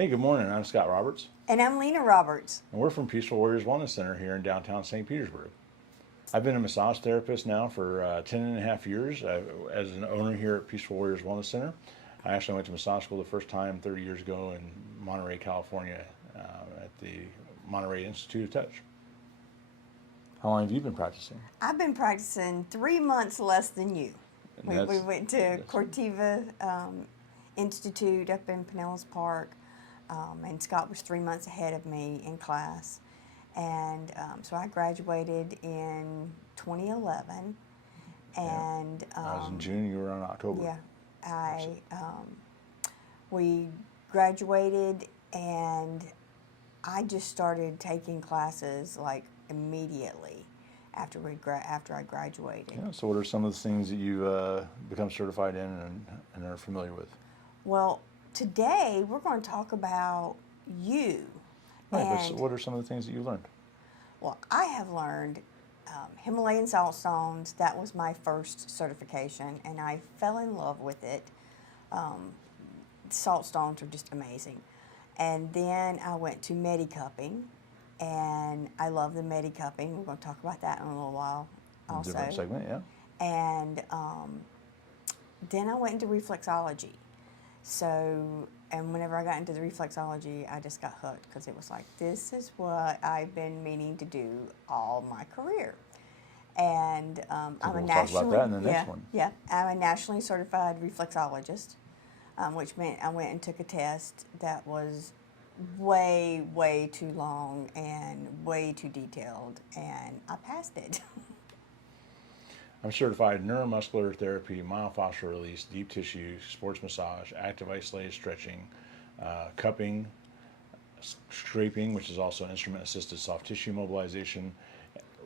Hey, good morning. I'm Scott Roberts, And I'm Lena Roberts. and we're from Peaceful Warriors Wellness Center here in downtown St. Petersburg. I've been a massage therapist now for 10 and a half years as an owner here at Peaceful Warriors Wellness Center. I actually went to massage school the first time 30 years ago in Monterey, California, at the Monterey Institute of Touch. How long have you been practicing? I've been practicing 3 months less than you. We went to Cortiva Institute up in Pinellas Park, and Scott was 3 months ahead of me in class. And so I graduated in 2011. And I was in June, you were in October. Yeah, we graduated, and I just started taking classes like immediately after I graduated. Yeah, so what are some of the things that you've become certified in and are familiar with? Well, today we're going to talk about you. Right, but And what are some of the things that you learned? well, I have learned Himalayan salt stones. That was my first certification, and I fell in love with it. Salt stones are just amazing. And then I went to Medicupping, and I love the Medicupping. We're going to talk about that in a little while also. Different segment, yeah. And then I went into reflexology. So, and whenever I got into the reflexology, I just got hooked because it was like, this is what I've been meaning to do all my career. And I'm a We'll nationally, talk about that in the next one. yeah, I'm a nationally certified reflexologist, which meant I went and took a test that was way, way too long and way too detailed, and I passed it. I'm certified in neuromuscular therapy, myofascial release, deep tissue, sports massage, active isolated stretching, cupping, scraping, which is also instrument assisted soft tissue mobilization,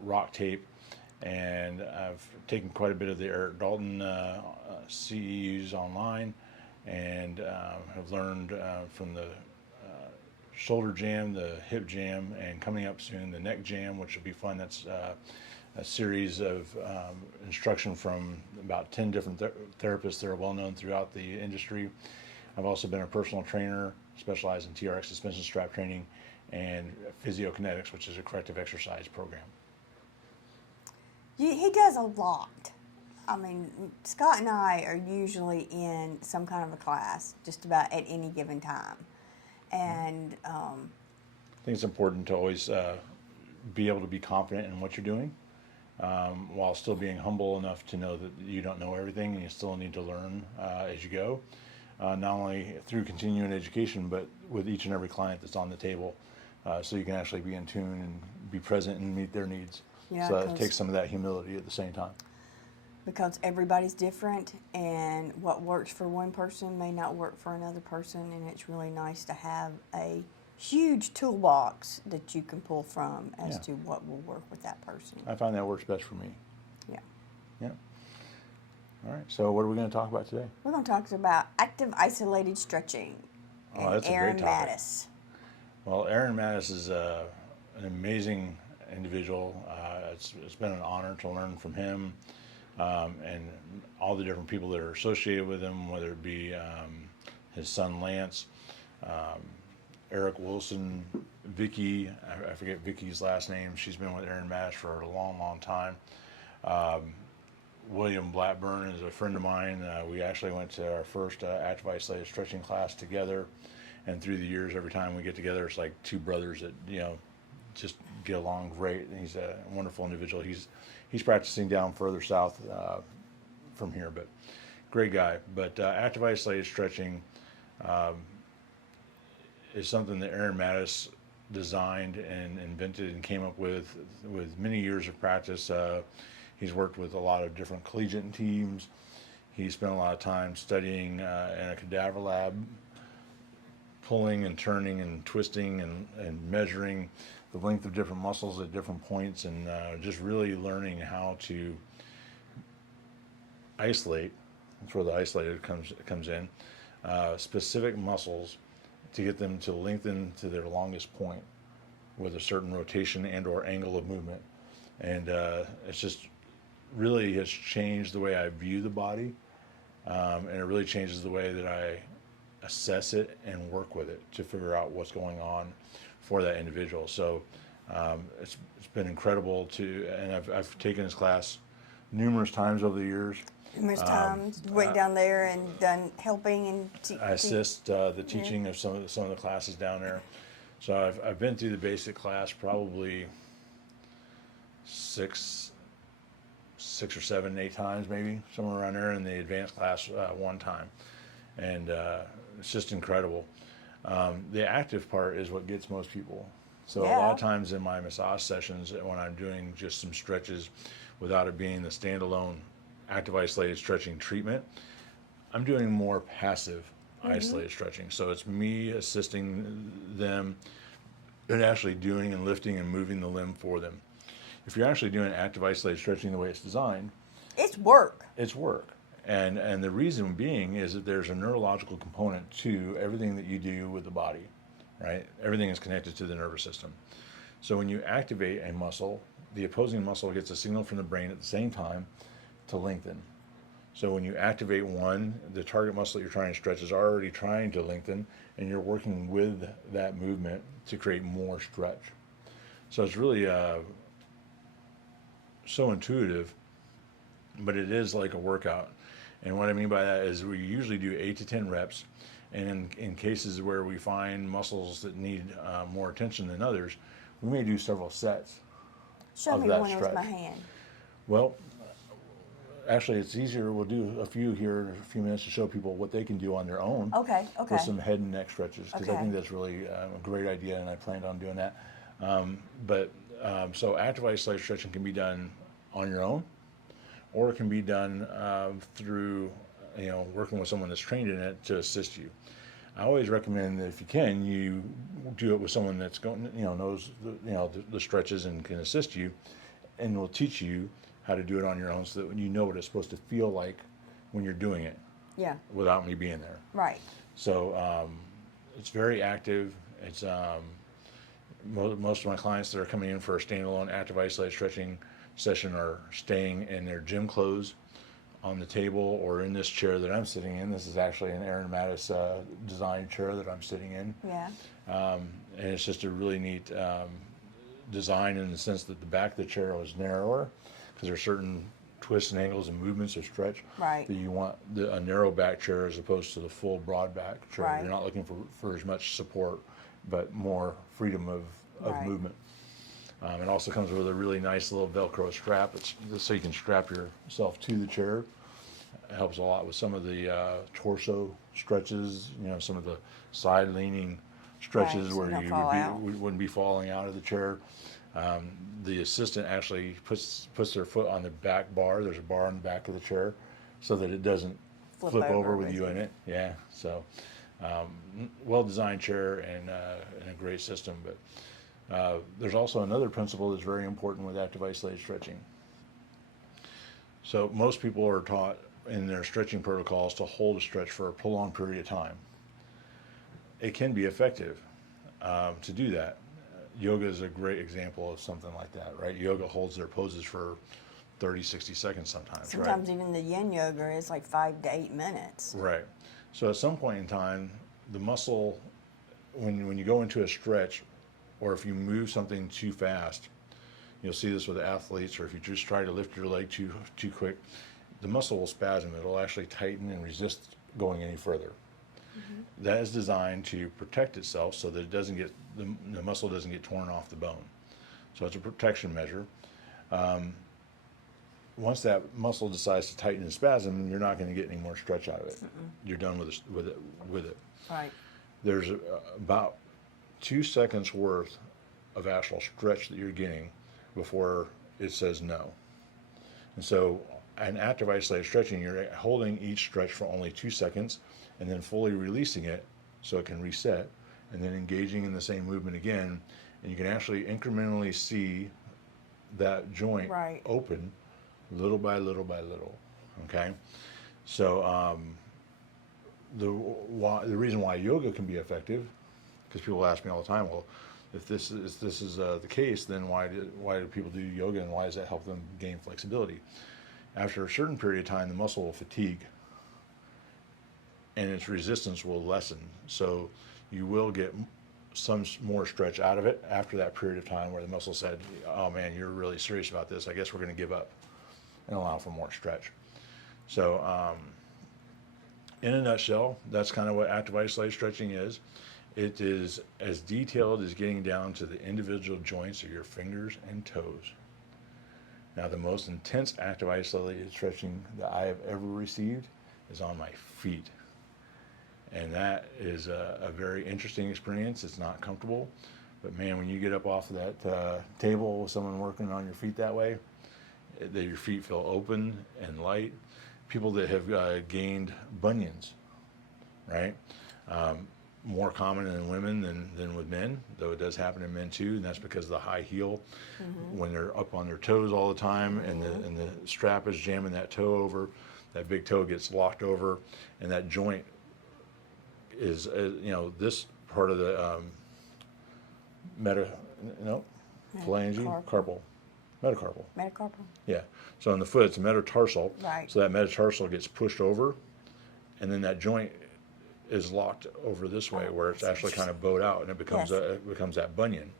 rock tape, and I've taken quite a bit of the Eric Dalton CEUs online, and have learned from the shoulder jam, the hip jam, and coming up soon the neck jam, which will be fun. That's a series of instruction from about 10 different therapists that are well known throughout the industry. I've also been a personal trainer, specialized in TRX suspension strap training and physiokinetics, which is a corrective exercise program. He does a lot. I mean, Scott and I are usually in some kind of a class just about at any given time. And I think it's important to always be able to be confident in what you're doing, while still being humble enough to know that you don't know everything and you still need to learn as you go, not only through continuing education, but with each and every client that's on the table, so you can actually be in tune and be present and meet their needs. Yeah, so it takes some of that humility at the same time. because everybody's different, and what works for one person may not work for another person, and it's really nice to have a huge toolbox that you can pull from as Yeah. to what will work with that person. I find that works best for me. Yeah. Yeah. All right. So what are we going to talk about today? We're going to talk about active isolated stretching. Oh, And that's a great Aaron topic. Mattis. Well, Aaron Mattis is an amazing individual. It's been an honor to learn from him, and all the different people that are associated with him, whether it be his son Lance, Eric Wilson, Vicky. I forget Vicky's last name. She's been with Aaron Mattis for a long, long time. William Blackburn is a friend of mine. We actually went to our first active isolated stretching class together, and through the years, every time we get together, it's like two brothers that just get along great. And he's a wonderful individual. He's practicing down further south from here, but great guy. But active isolated stretching is something that Aaron Mattis designed and invented and came up with many years of practice. He's worked with a lot of different collegiate teams. He spent a lot of time studying in a cadaver lab, pulling and turning and twisting and measuring the length of different muscles at different points, and just really learning how to isolate. That's where the isolated comes in. Specific muscles to get them to lengthen to their longest point with a certain rotation and or angle of movement. And it's just really has changed the way I view the body, and it really changes the way that I assess it and work with it to figure out what's going on for that individual. So it's been incredible and I've taken this class numerous times over the years. Numerous times, went down there and done helping and I assist the teaching of some of the classes down there. So I've been through the basic class probably six or seven, 8 times, maybe somewhere around there, and the advanced class one time, and it's just incredible. The active part is what gets most people. So a lot of times in my massage sessions, when I'm doing just some stretches without it being the standalone active isolated stretching treatment, I'm doing more passive isolated stretching. So it's me assisting them in actually doing and lifting and moving the limb for them. If you're actually doing active isolated stretching the way it's designed, it's work. It's work. And the reason being is that there's a neurological component to everything that you do with the body, right? Everything is connected to the nervous system. So when you activate a muscle, the opposing muscle gets a signal from the brain at the same time to lengthen. So when you activate one, the target muscle that you're trying to stretch is already trying to lengthen, and you're working with that movement to create more stretch. So it's really so intuitive, but it is like a workout. And what I mean by that is we usually do 8 to 10 reps, and in cases where we find muscles that need more attention than others, we may do several sets. Show me one with my hand. Well, actually, it's easier. We'll do a few here in a few minutes to show people what they can do on their own. Okay. With some head and neck stretches, because I think that's really a great idea, and I planned on doing that. So active isolated stretching can be done on your own, or it can be done through, working with someone that's trained in it to assist you. I always recommend that if you can, you do it with someone that's knows the stretches and can assist you, and will teach you how to do it on your own, so that you know what it's supposed to feel like when you're doing it. Yeah. Without me being there. Right. So it's very active. It's most of my clients that are coming in for a standalone active isolated stretching session are staying in their gym clothes on the table or in this chair that I'm sitting in. This is actually an Aaron Mattis design chair that I'm sitting in. Yeah. And it's just a really neat design in the sense that the back of the chair was narrower, because there are certain twists and angles and movements of stretch that you want a narrow back chair as opposed to the full broad back chair. You're not looking for as much support, but more freedom of movement. It also comes with a really nice little Velcro strap, so you can strap yourself to the chair. It helps a lot with some of the torso stretches, some of the side leaning stretches where you wouldn't be falling out of the chair. The assistant actually puts their foot on the back bar. There's a bar on the back of the chair so that it doesn't flip over with you in it. Yeah, so well-designed chair and a great system. But there's also another principle that's very important with active isolated stretching. So most people are taught in their stretching protocols to hold a stretch for a prolonged period of time. It can be effective to do that. Yoga is a great example of something like that, right? Yoga holds their poses for 30, 60 seconds sometimes, Sometimes even the yin yoga is like 5 to 8 minutes. Right. So at some point in time, the muscle, when you go into a stretch, or if you move something too fast, you'll see this with athletes, or if you just try to lift your leg too quick, the muscle will spasm. It'll actually tighten and resist going any further. Mm-hmm. That is designed to protect itself so that it doesn't get the muscle doesn't get torn off the bone. So it's a protection measure. Once that muscle decides to tighten and spasm, you're not going to get any more stretch out of it. You're done with it. Right. There's about 2 seconds worth of actual stretch that you're getting before it says no. And so in active isolated stretching, you're holding each stretch for only 2 seconds and then fully releasing it so it can reset, and then engaging in the same movement again, and you can actually incrementally see that joint open little by little by little. Okay, so the reason why yoga can be effective, because people ask me all the time, well, if this is the case, then why do people do yoga, and why does that help them gain flexibility? After a certain period of time, the muscle will fatigue, and its resistance will lessen. So you will get some more stretch out of it after that period of time where the muscle said, oh man, you're really serious about this. I guess we're going to give up, and allow for more stretch. So in a nutshell, that's kind of what active isolated stretching is. It is as detailed as getting down to the individual joints of your fingers and toes. Now, the most intense active isolated stretching that I have ever received is on my feet. And that is a very interesting experience. It's not comfortable, but man, when you get up off of that table with someone working on your feet that way, that your feet feel open and light. People that have gained bunions, right? More common in women than with men, though it does happen in men too, and that's because of the high heel. When they're up on their toes all the time, and the strap is jamming that toe over, that big toe gets locked over, and that joint is, this part of the carpal. Metacarpal. Yeah. So on the foot, it's a metatarsal. Right. So that metatarsal gets pushed over, and then that joint is locked over this way, where it's actually kind of bowed out, and it becomes it becomes that bunion.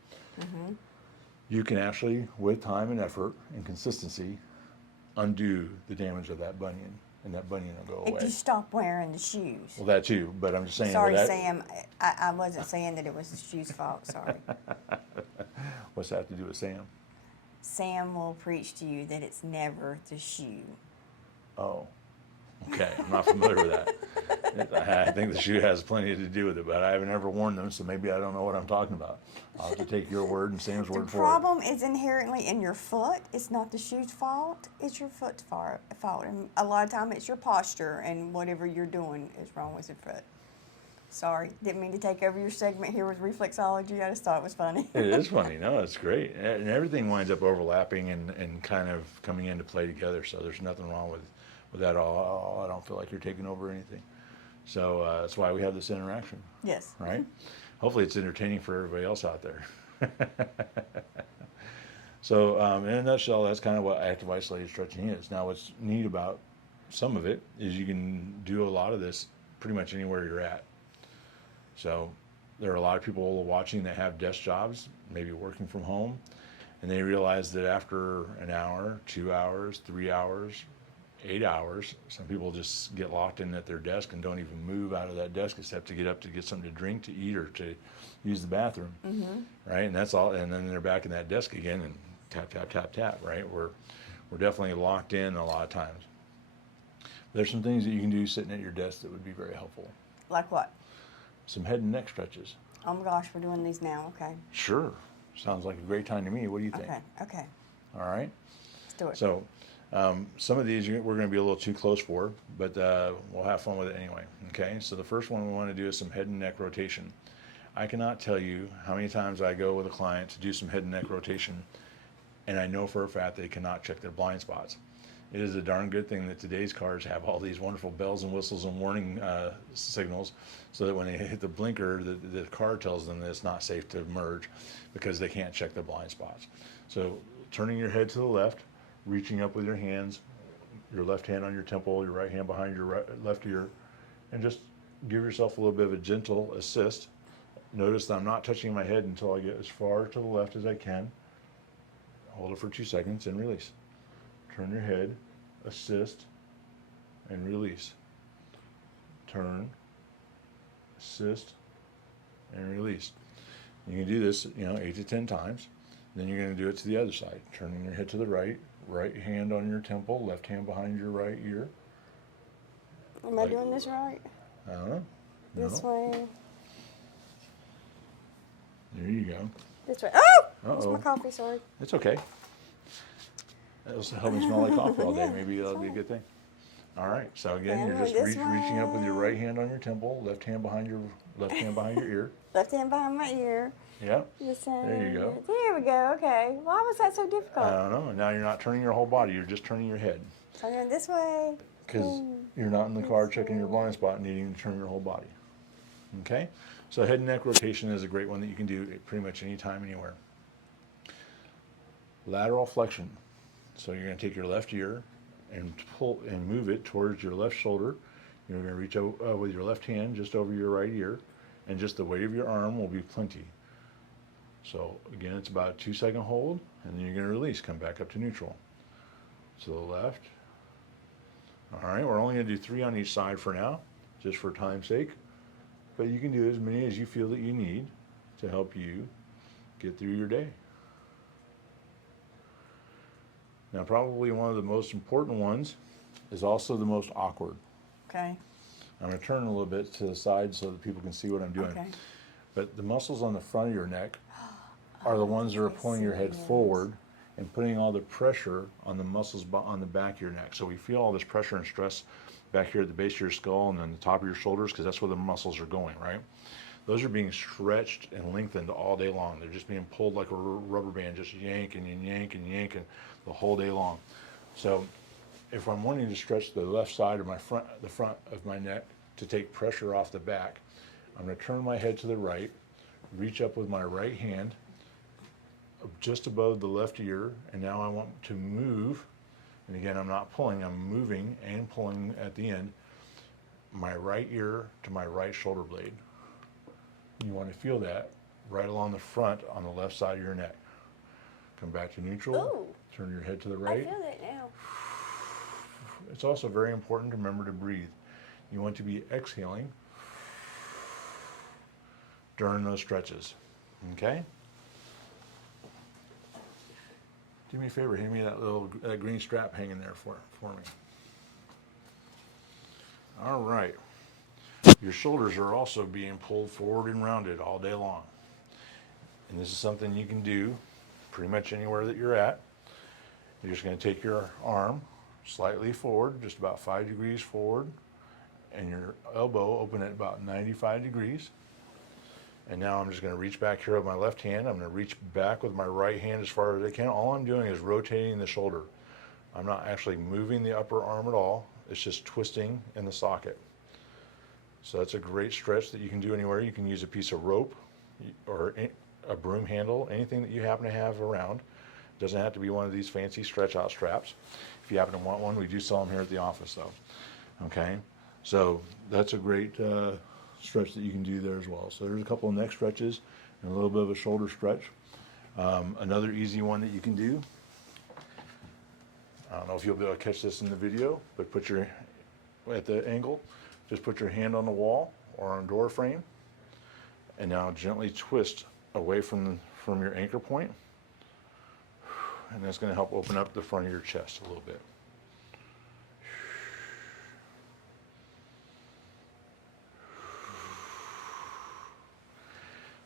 You can actually, with time and effort and consistency, undo the damage of that bunion, and that bunion will go away. If you stop wearing the shoes. Well, that too, but I'm just saying. Sorry, Sam. I wasn't saying that it was the shoes' fault. Sorry. What's that have to do with Sam? Sam will preach to you that it's never the shoe. Oh, okay. I'm not familiar with that. I think the shoe has plenty to do with it, but I haven't ever worn them, so maybe I don't know what I'm talking about. I'll have to take your word and Sam's word for it. The problem is inherently in your foot. It's not the shoe's fault. It's your foot's fault. And a lot of time it's your posture, and whatever you're doing is wrong with your foot. Sorry, didn't mean to take over your segment here with reflexology. I just thought it was funny. It is funny. No, it's great. And everything winds up overlapping and kind of coming into play together. So there's nothing wrong with that at all. I don't feel like you're taking over anything. So that's why we have this interaction. Yes. Right? Hopefully it's entertaining for everybody else out there. So in a nutshell, that's kind of what active isolated stretching is. Now what's neat about some of it is you can do a lot of this pretty much anywhere you're at. So there are a lot of people watching that have desk jobs, maybe working from home, and they realize that after an hour, 2 hours, 3 hours, 8 hours, some people just get locked in at their desk and don't even move out of that desk except to get up to get something to drink, to eat, or to use the bathroom, right? And that's all, and then they're back in that desk again and tap, tap, tap, tap, right? We're definitely locked in a lot of times. There's some things that you can do sitting at your desk that would be very helpful. Like what? Some head and neck stretches. Oh my gosh, we're doing these now. Okay. Sure. Sounds like a great time to me. What do you think? Okay. All right. Let's do it. So some of these we're going to be a little too close for, but we'll have fun with it anyway. Okay. So the first one we want to do is some head and neck rotation. I cannot tell you how many times I go with a client to do some head and neck rotation, and I know for a fact they cannot check their blind spots. It is a darn good thing that today's cars have all these wonderful bells and whistles and warning signals, so that when they hit the blinker, the car tells them that it's not safe to merge because they can't check their blind spots. So turning your head to the left, reaching up with your hands, your left hand on your temple, your right hand behind your left ear, and just give yourself a little bit of a gentle assist. Notice that I'm not touching my head until I get as far to the left as I can. Hold it for 2 seconds and release. Turn your head, assist, and release. Turn, assist, and release. You can do this, 8 to 10 times. Then you're going to do it to the other side. Turning your head to the right, right hand on your temple, left hand behind your right ear. Am I doing this right? I don't know. This way. There you go. This way. Oh! Uh-oh. It's my coffee, sorry. It's okay. That'll help me smell like coffee all day. Maybe that'll be a good thing. All right. So again, you're just reaching up with your right hand on your temple, left hand behind your ear. Left hand behind my ear. Yeah. There you go. There we go. Okay. Why was that so difficult? I don't know. And now you're not turning your whole body. You're just turning your head. Turning this way. Because you're not in the car checking your blind spot, needing to turn your whole body. Okay. So head and neck rotation is a great one that you can do pretty much anytime, anywhere. Lateral flexion. So you're going to take your left ear and pull and move it towards your left shoulder. You're going to reach out with your left hand just over your right ear, and just the weight of your arm will be plenty. So again, it's about a 2-second hold, and then you're going to release, come back up to neutral. To the left. All right, we're only going to do 3 on each side for now, just for time's sake. But you can do as many as you feel that you need to help you get through your day. Now, probably one of the most important ones is also the most awkward. Okay. I'm going to turn a little bit to the side so that people can see what I'm doing. Okay. But the muscles on the front of your neck are the ones that are pulling your head forward and putting all the pressure on the muscles on the back of your neck. So we feel all this pressure and stress back here at the base of your skull and then the top of your shoulders, because that's where the muscles are going, right? Those are being stretched and lengthened all day long. They're just being pulled like a rubber band, just yanking and yanking and yanking the whole day long. So if I'm wanting to stretch the left side of the front of my neck to take pressure off the back, I'm going to turn my head to the right, reach up with my right hand just above the left ear, and now I want to move, and again, I'm not pulling, I'm moving and pulling at the end, my right ear to my right shoulder blade. You want to feel that right along the front on the left side of your neck. Come back to neutral. Ooh. Turn your head to the right. I feel that now. It's also very important to remember to breathe. You want to be exhaling during those stretches. Okay? Do me a favor, hand me that green strap hanging there for me. All right. Your shoulders are also being pulled forward and rounded all day long. And this is something you can do pretty much anywhere that you're at. You're just going to take your arm slightly forward, just about 5 degrees forward, and your elbow open at about 95 degrees. And now I'm just going to reach back here with my left hand. I'm going to reach back with my right hand as far as I can. All I'm doing is rotating the shoulder. I'm not actually moving the upper arm at all. It's just twisting in the socket. So that's a great stretch that you can do anywhere. You can use a piece of rope or a broom handle, anything that you happen to have around. It doesn't have to be one of these fancy stretch out straps. If you happen to want one, we do sell them here at the office though. Okay, so that's a great stretch that you can do there as well. So there's a couple of neck stretches and a little bit of a shoulder stretch. Another easy one that you can do, I don't know if you'll be able to catch this in the video, but at the angle, just put your hand on the wall or on a door frame, and now gently twist away from your anchor point, and that's going to help open up the front of your chest a little bit.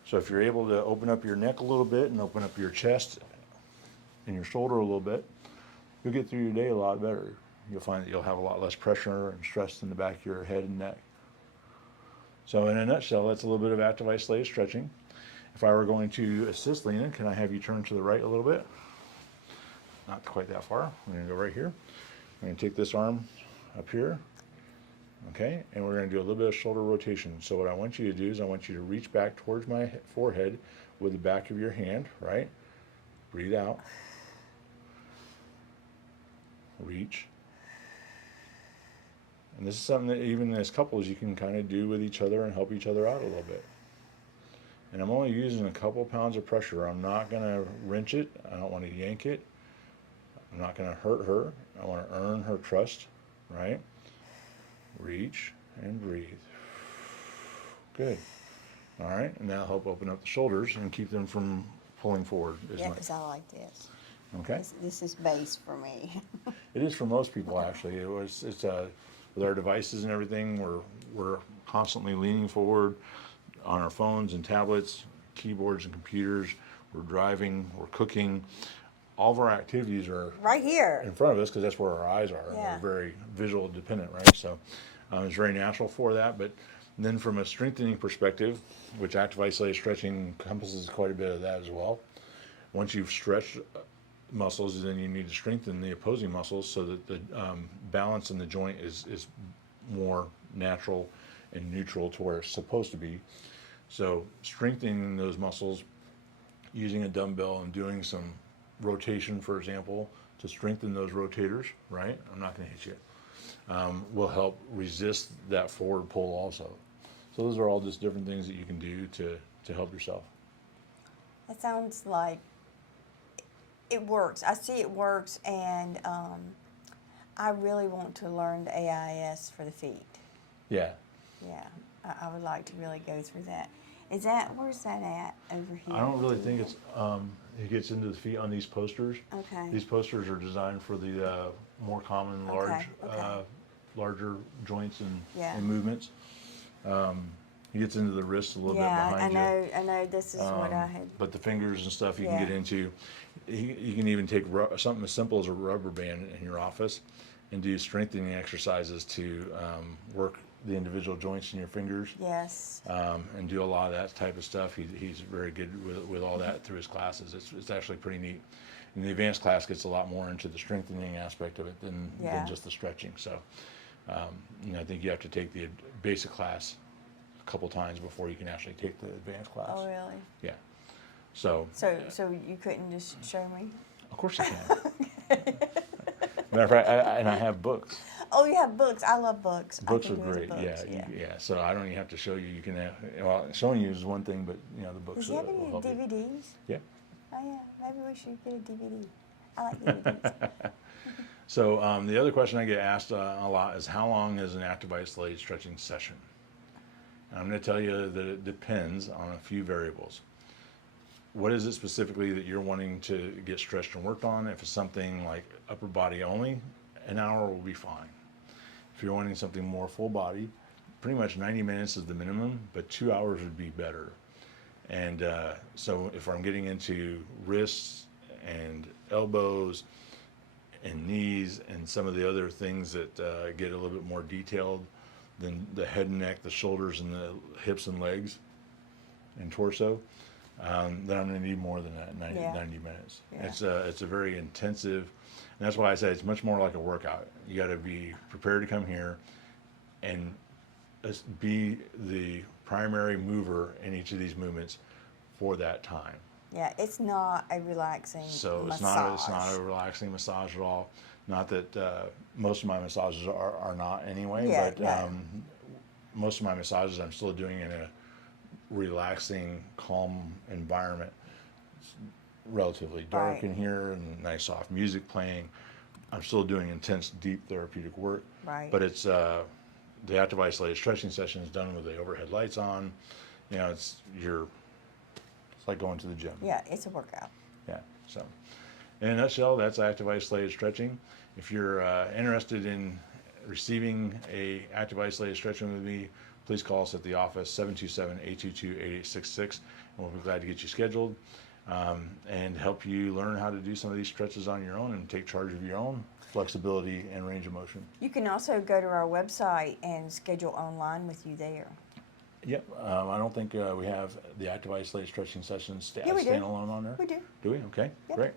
So if you're able to open up your neck a little bit and open up your chest and your shoulder a little bit, you'll get through your day a lot better. You'll find that you'll have a lot less pressure and stress in the back of your head and neck. So in a nutshell, that's a little bit of active isolated stretching. If I were going to assist Lena, can I have you turn to the right a little bit? Not quite that far. I'm going to go right here. I'm going to take this arm up here. Okay, and we're going to do a little bit of shoulder rotation. So what I want you to do is I want you to reach back towards my forehead with the back of your hand, right? Breathe out. Reach. And this is something that even as couples you can kind of do with each other and help each other out a little bit. And I'm only using a couple pounds of pressure. I'm not going to wrench it. I don't want to yank it. I'm not going to hurt her. I want to earn her trust, right? Reach and breathe. Good. All right, and that'll help open up the shoulders and keep them from pulling forward. Yeah, because I like this. Okay. This is base for me. It is for most people, actually. It's with our devices and everything, we're constantly leaning forward on our phones and tablets, keyboards and computers. We're driving, we're cooking. All of our activities are right here in front of us because that's where our eyes are. Yeah. And we're very visual dependent, right? So it's very natural for that. But then from a strengthening perspective, which active isolated stretching encompasses quite a bit of that as well. Once you've stretched muscles, then you need to strengthen the opposing muscles so that the balance in the joint is more natural and neutral to where it's supposed to be. So strengthening those muscles using a dumbbell and doing some rotation, for example, to strengthen those rotators, right? I'm not going to hit you. will help resist that forward pull also. So those are all just different things that you can do to help yourself. That sounds like it works. I see it works, and I really want to learn the AIS for the feet. Yeah. Yeah, I would like to really go through that. Where's that at over here? I don't really think it gets into the feet on these posters. Okay. These posters are designed for the more common larger joints and movements. It gets into the wrist a little bit behind you. I know this is what I had. But the fingers and stuff you can get into. You can even take something as simple as a rubber band in your office and do strengthening exercises to work the individual joints in your fingers. Yes. And do a lot of that type of stuff. He's very good with all that through his classes. It's actually pretty neat. And the advanced class gets a lot more into the strengthening aspect of it than just the stretching. So, I think you have to take the basic class a couple times before you can actually take the advanced class. Oh, really? Yeah. So you couldn't just show me? Of course you can. Matter of fact, I have books. Oh, you have books. I love books. Books are great. So I don't even have to show you. You can showing you is one thing, but the books. Does he have any will help you. DVDs? Yeah. Oh yeah, maybe we should get a DVD. I like DVDs. So the other question I get asked a lot is how long is an active isolated stretching session? And I'm going to tell you that it depends on a few variables. What is it specifically that you're wanting to get stretched and worked on? If it's something like upper body only, an hour will be fine. If you're wanting something more full body, pretty much 90 minutes is the minimum, but 2 hours would be better. And so if I'm getting into wrists and elbows and knees and some of the other things that get a little bit more detailed than the head and neck, the shoulders and the hips and legs and torso, then I'm going to need more than that, 90 minutes. Yeah. It's a very intensive, and that's why I say it's much more like a workout. You got to be prepared to come here and be the primary mover in each of these movements for that time. Yeah, it's not a relaxing massage. It's not a relaxing massage at all. Not that most of my massages are not anyway, but most of my massages I'm still doing in a relaxing, calm environment. It's relatively dark in here and nice soft music playing. I'm still doing intense, deep therapeutic work. Right. But it's the active isolated stretching session is done with the overhead lights on. It's like going to the gym. Yeah, it's a workout. Yeah. So, in a nutshell, that's active isolated stretching. If you're interested in receiving a active isolated stretching with me, please call us at the office, 727-822-8866, and we'll be glad to get you scheduled and help you learn how to do some of these stretches on your own and take charge of your own flexibility and range of motion. You can also go to our website and schedule online with you there. Yep. I don't think we have the active isolated stretching sessions we do. standalone on there. We do. Do we? Okay, Yep. Great.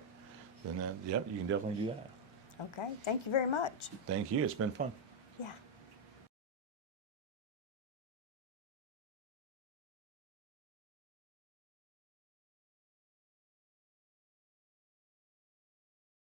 Then, you can definitely do that. Okay. Thank you very much. Thank you. It's been fun.